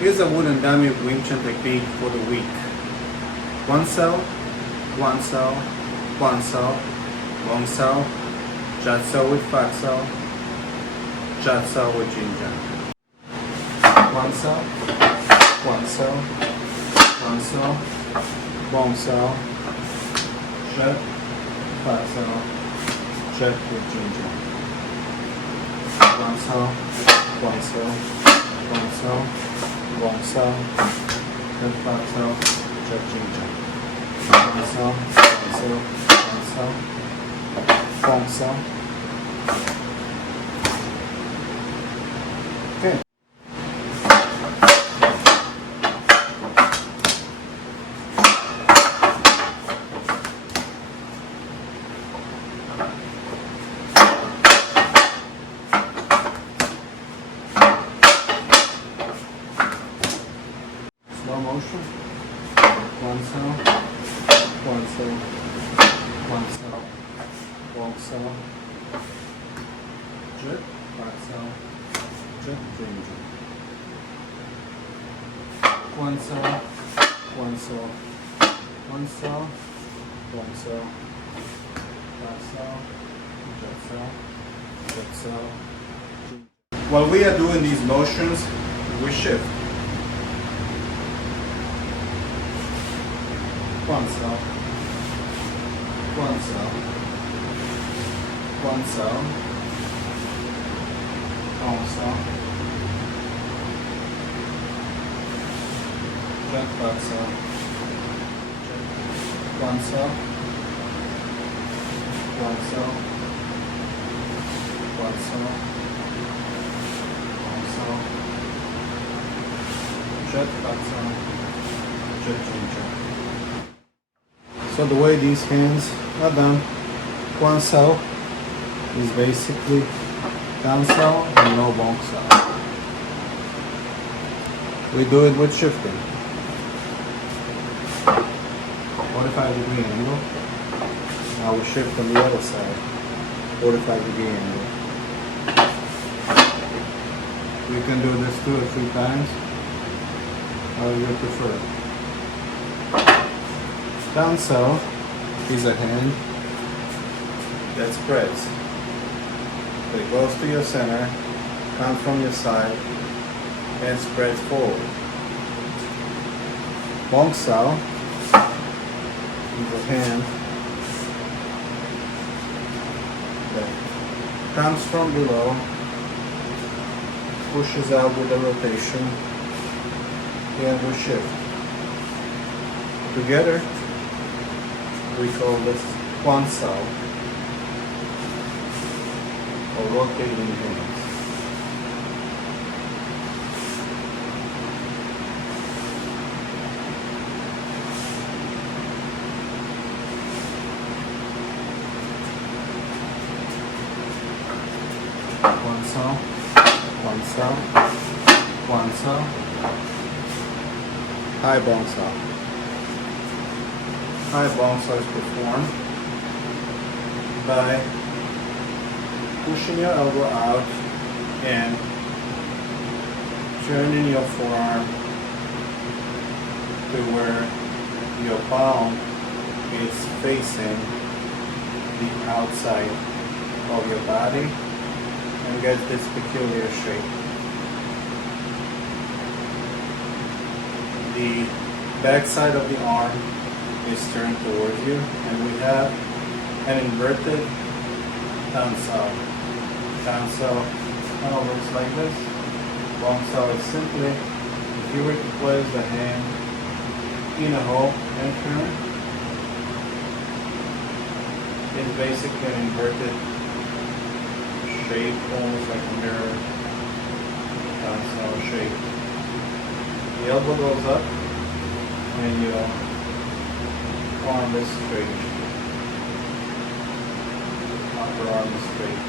Here's a wooden dummy Wing Chun technique for the weak. One cell, one cell, one cell, long cell, jut cell with fat cell, jut cell with Jin Jun. One cell, one cell, one cell, long cell, jut, fat cell, jut with Jin Jun. One cell, one cell, one cell, long cell, jut, fat cell, jut, Jin Jun. One cell, one cell, one cell, long cell. Okay. Slow motion. One cell, one cell, one cell, long cell, jut, fat cell, jut, Jin Jun. One cell, one cell, one cell, long cell, fat cell, jut cell, jut cell, Jin Jun. While we are doing these motions, we shift. One cell, one cell, one cell, long cell, jut, fat cell, jut, one cell, one cell, one cell, long cell, jut, fat cell, jut, Jin Jun. So the way these hands are done, one cell is basically down cell and no long cell. We do it with shifting. 45-degree angle. Now we shift on the other side. 45-degree angle. You can do this 2 or 3 times, however you prefer. Down cell is a hand that spreads. It goes to your center, comes from your side, and spreads forward. Long cell is a hand that comes from below, pushes out with a rotation, and we shift. Together, we call this one cell or rotating hands. One cell, one cell, one cell, high bone cell. High bone cell is performed by pushing your elbow out and turning your forearm to where your palm is facing the outside of your body and get this peculiar shape. The back side of the arm is turned towards you, and we have an inverted down cell. Down cell kind of looks like this. Long cell is simply, if you were to place the hand in a hole and turn, it's basically an inverted shape, almost like a mirror down cell shape. The elbow goes up, and your arm is straight. Upper arm is straight.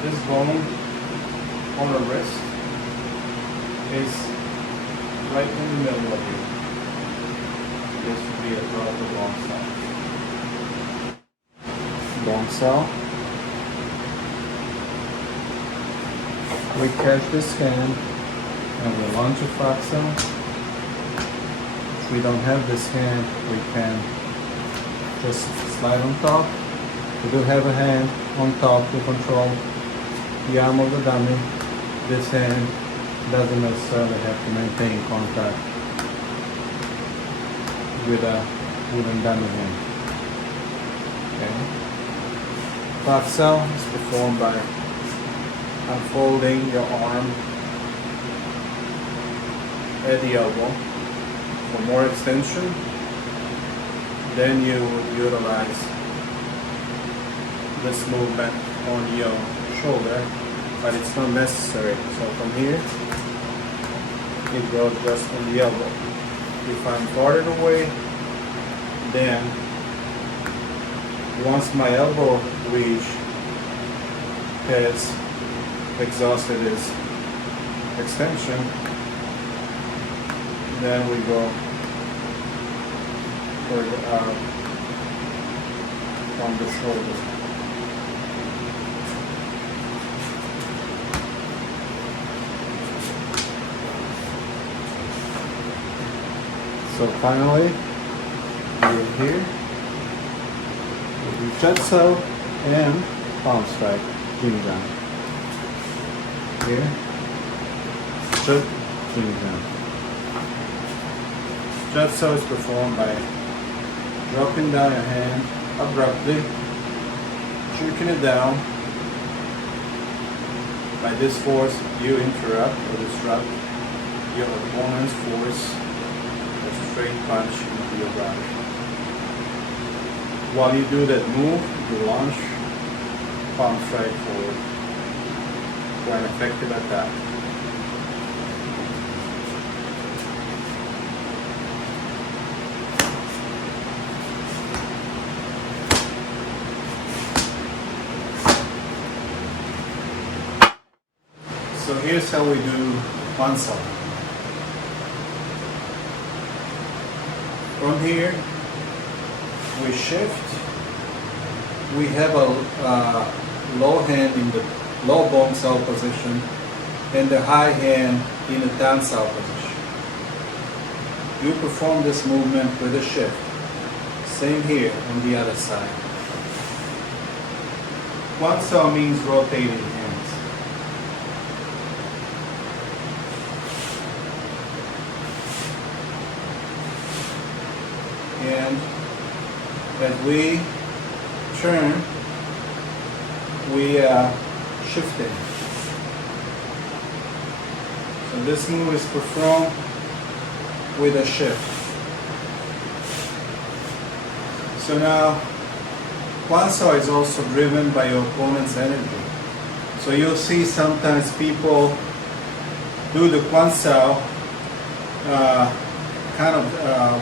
This bone on the wrist is right in the middle of you. This would be a part of the long cell. Long cell. we catch this hand and we launch a fractal. If we don't have this hand, we can just slide on top. We do have a hand on top to control the arm of the dummy. This hand doesn't necessarily have to maintain contact with a wooden dummy hand. Okay. Fractal is performed by unfolding your arm at the elbow for more extension. Then you utilize this movement on your shoulder, but it's not necessary. So from here, it goes just on the elbow. If I'm farther away, then once my elbow reach has exhausted its extension, then we go further out on the shoulder. So finally, we're here with the Jutsu and palm strike, Jimmy Jump. Here, Jut, Jimmy Jump. Jutsu is performed by dropping down your hand abruptly, jerking it down. By this force, you interrupt or disrupt your opponent's force. A straight punch into your body. While you do that move, you launch palm strike forward for an effective attack. So here's how we do one side. From here, we shift. We have a low hand in the low bone cell position and the high hand in the down cell position. You perform this movement with a shift. Same here on the other side. One cell means rotating hands. And as we turn, we are shifting. So this move is performed with a shift. So now, Kwansao is also driven by your opponent's energy. So you'll see sometimes people do the Kwansao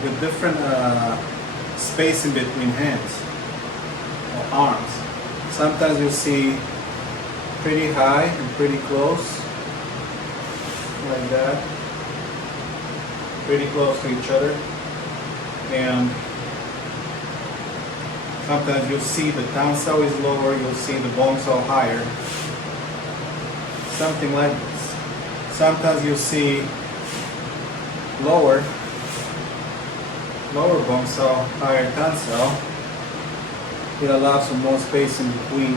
with different space in between hands or arms. Sometimes you see pretty high and pretty close, like that, pretty close to each other, and sometimes you'll see the tansao is lower, you'll see the bonsao higher, something like this. Sometimes you'll see lower bonsao, higher tansao. It allows for more space in between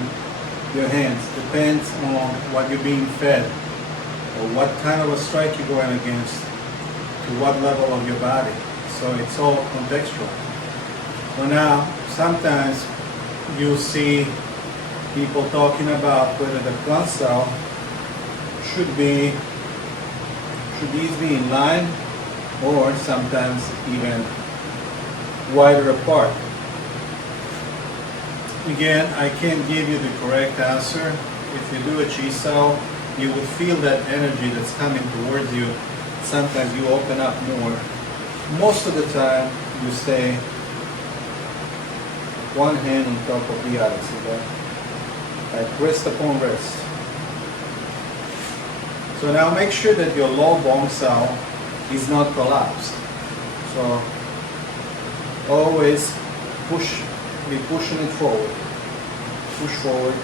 your hands. Depends on what you're being fed or what kind of a strike you're going against, to what level of your body. So it's all contextual. So now, sometimes you'll see people talking about whether the Kwansao should these be in line or sometimes even wider apart. Again, I can't give you the correct answer. If you do a Chisao, you would feel that energy that's coming towards you. Sometimes you open up more. Most of the time, you stay one hand on top of the other. See that? Like wrist upon wrist. So now make sure that your low bonsao is not collapsed. So always be pushing it forward. Push forward.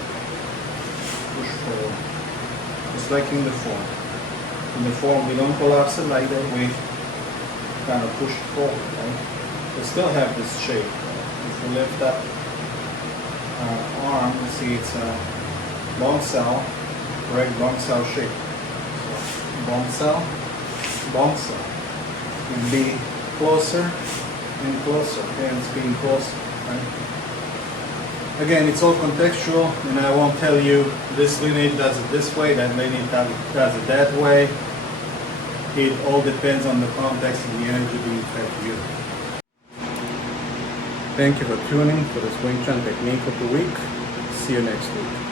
Push forward. just like in the form. In the form, we don't collapse it like that, we kind of push it forward, right? We still have this shape. If we lift up our arm, you see it's a long cell, correct long cell shape. So, long cell, and be closer and closer. Okay, it's being closer, right? Again, it's all contextual, and I won't tell you this lineage does it this way, that lineage does it that way. It all depends on the context and the energy being fed to you. Thank you for tuning for this Wing Chun technique of the week. See you next week.